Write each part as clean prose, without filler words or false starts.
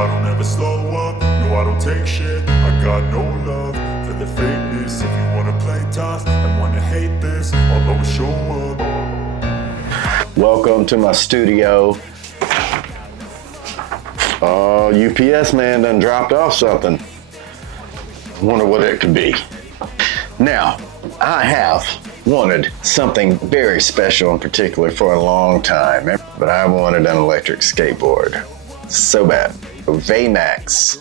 I don't ever slow up, no I don't take shit. I got no love for the fakeness. If you wanna play tough and wanna hate this, I'll always show up. Welcome to my studio. Oh, UPS man done dropped off something. Wonder what it could be. Now, I have wanted something very special in particular for a long time, but I wanted an electric skateboard so bad. VeyMax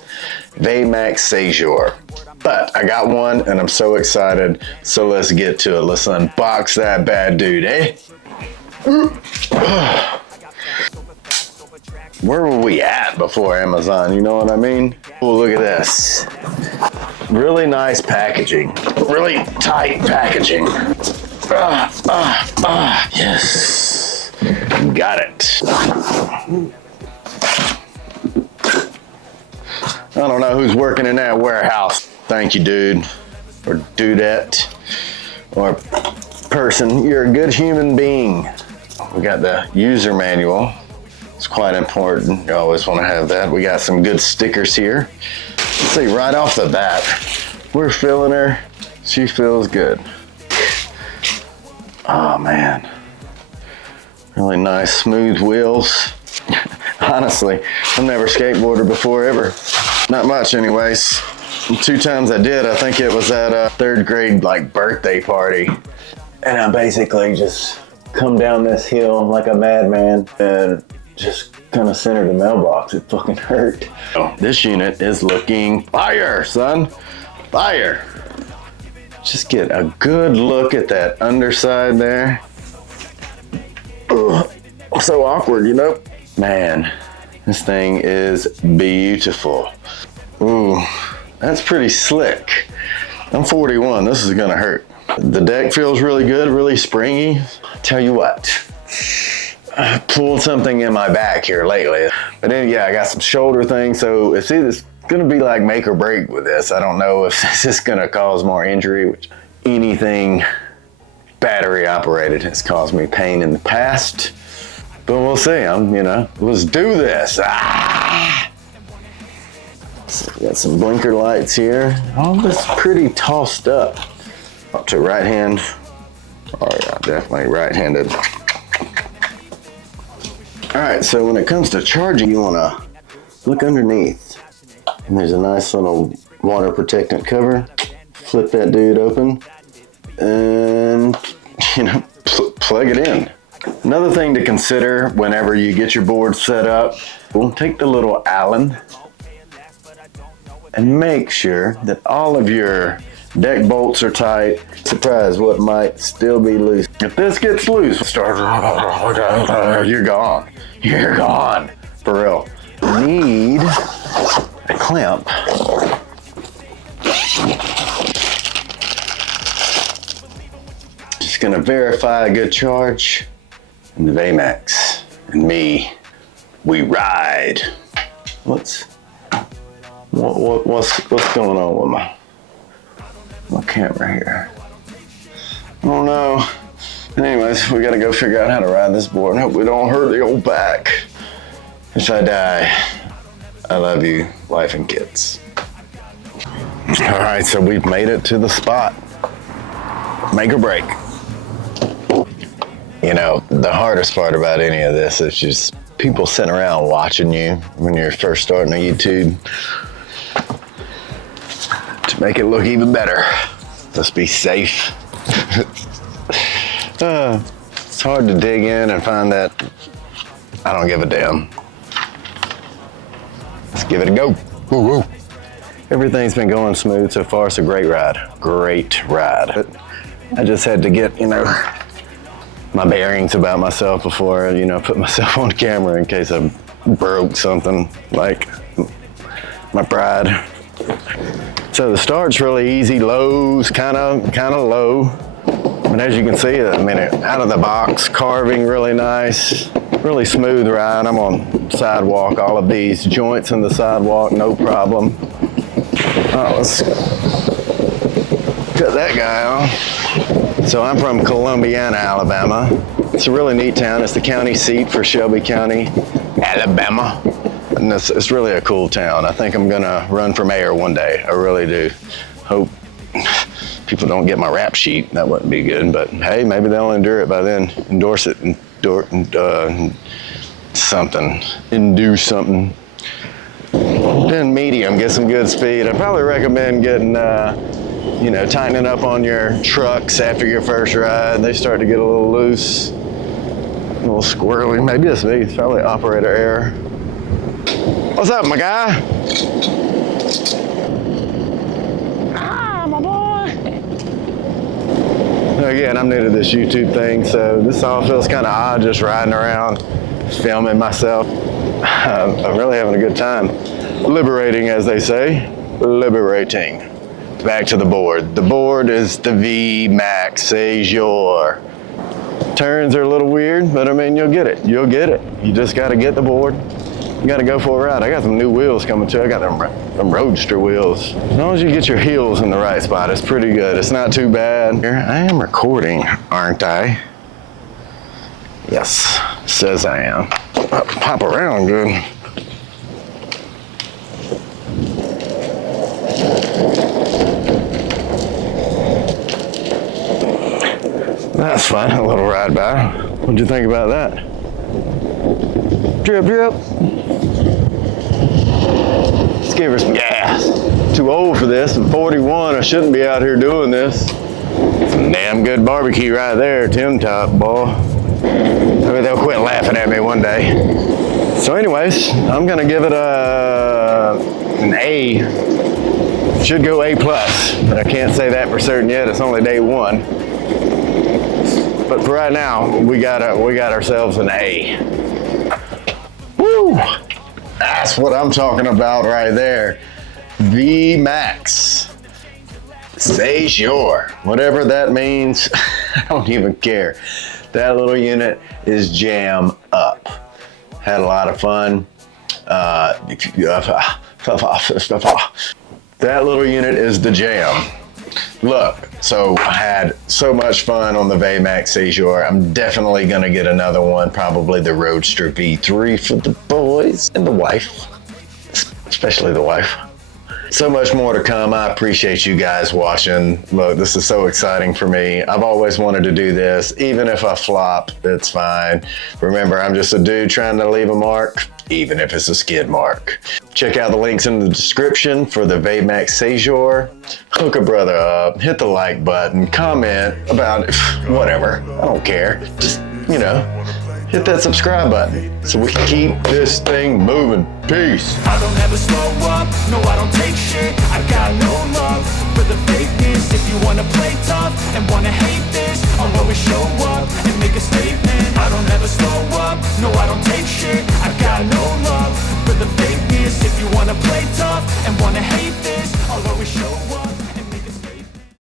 Cejour. But I got one and I'm so excited, so let's get to it. Let's unbox that bad dude, eh? Where were we at before Amazon, you know what I mean? Oh, look at this. Really nice packaging, really tight packaging. Yes, got it. I don't know who's working in that warehouse. Thank you, dude, or dudette, or person. You're a good human being. We got the user manual. It's quite important. You always want to have that. We got some good stickers here. Let's see, right off the bat, we're feeling her. She feels good. Oh man, really nice smooth wheels. Honestly, I've never skateboarded before ever. Not much anyways. 2 times I did. I think it was at a 3rd grade like birthday party. And I basically just come down this hill like a madman and just kind of centered the mailbox. It fucking hurt. Oh, this unit is looking fire, son. Fire. Just get a good look at that underside there. Ugh, so awkward, you know? Man, this thing is beautiful. Ooh, that's pretty slick. I'm 41, this is gonna hurt. The deck feels really good, really springy. Tell you what, I pulled something in my back here lately. But then, yeah, I got some shoulder things, so it's gonna be like make or break with this. I don't know if this is gonna cause more injury, which anything battery operated has caused me pain in the past. But we'll see, let's do this. So we got some blinker lights here. All this pretty tossed up. Up to right hand. Oh yeah, definitely right-handed. All right, so when it comes to charging, you wanna look underneath. And there's a nice little water protectant cover. Flip that dude open and, plug it in. Another thing to consider whenever you get your board set up, we'll take the little Allen and make sure that all of your deck bolts are tight. Surprise what might still be loose. If this gets loose, you're gone. You're gone, for real. Need a clamp. Just gonna verify a good charge. And the VeyMax and me, we ride. What's going on with my camera here? I don't know. Anyways, we gotta go figure out how to ride this board and hope we don't hurt the old back. If I die, I love you, wife and kids. All right, so we've made it to the spot. Make or break. The hardest part about any of this is just people sitting around watching you when you're first starting a YouTube. To make it look even better, just be safe. It's hard to dig in and find that I don't give a damn. Let's give it a go. Woo woo. Everything's been going smooth so far. It's a great ride. Great ride. But I just had to get, my bearings about myself before, put myself on camera in case I broke something like my pride. So the start's really easy, lows, kind of low. But as you can see, out of the box, carving really nice, really smooth ride. I'm on sidewalk, all of these joints in the sidewalk, no problem. Oh, let's cut that guy off. So I'm from Columbiana, Alabama. It's a really neat town. It's the county seat for Shelby County, Alabama. And it's really a cool town. I think I'm gonna run for mayor one day. I really do. Hope people don't get my rap sheet. That wouldn't be good, but hey, maybe they'll endure it by then. Endorse it and something. And do something. Then medium, get some good speed. I'd probably recommend getting, you know, tightening up on your trucks after your first ride. They start to get a little loose, a little squirrely. Maybe it's me, it's probably operator error. What's up, my guy? Ah, my boy. Again, I'm new to this YouTube thing, so this all feels kind of odd, just riding around, filming myself. I'm really having a good time. Liberating, as they say. Liberating. Back to the board. The board is the VeyMax Cejour. Turns are a little weird, but I mean, you'll get it. You'll get it. You just got to get the board. You got to go for a ride. I got some new wheels coming too. I got them Roadster wheels. As long as you get your heels in the right spot, it's pretty good. It's not too bad. Here, I am recording, aren't I? Yes, says I am. Pop around good. That's fun, a little ride by. What'd you think about that? Drip, drip. Let's give her some gas. Too old for this, I'm 41, I shouldn't be out here doing this. Some damn good barbecue right there, Tim Top, boy. Maybe they'll quit laughing at me one day. So anyways, I'm gonna give it an A. Should go A+, but I can't say that for certain yet. It's only day one. But for right now, we got ourselves an A. Woo! That's what I'm talking about right there. VeyMax Cejour, whatever that means, I don't even care. That little unit is jam up. Had a lot of fun. That little unit is the jam. Look, so I had so much fun on the VeyMax Cejour. I'm definitely gonna get another one, probably the Roadster V3 for the boys and the wife, especially the wife. So much more to come. I appreciate you guys watching. Look, this is so exciting for me. I've always wanted to do this. Even if I flop, it's fine. Remember, I'm just a dude trying to leave a mark, even if it's a skid mark. Check out the links in the description for the VeyMax Cejour. Hook a brother up, hit the like button, comment about it, whatever, I don't care. Just, you know, hit that subscribe button so we can keep this thing moving. Peace. I don't ever slow up, no I don't take shit. I got no love for the fakeness. If you wanna play tough and wanna hate this, I'll always show up and make a statement. I don't ever slow up, no I don't take shit. I got no love for the fakeness. If you wanna play tough and wanna hate this, I'll always show up.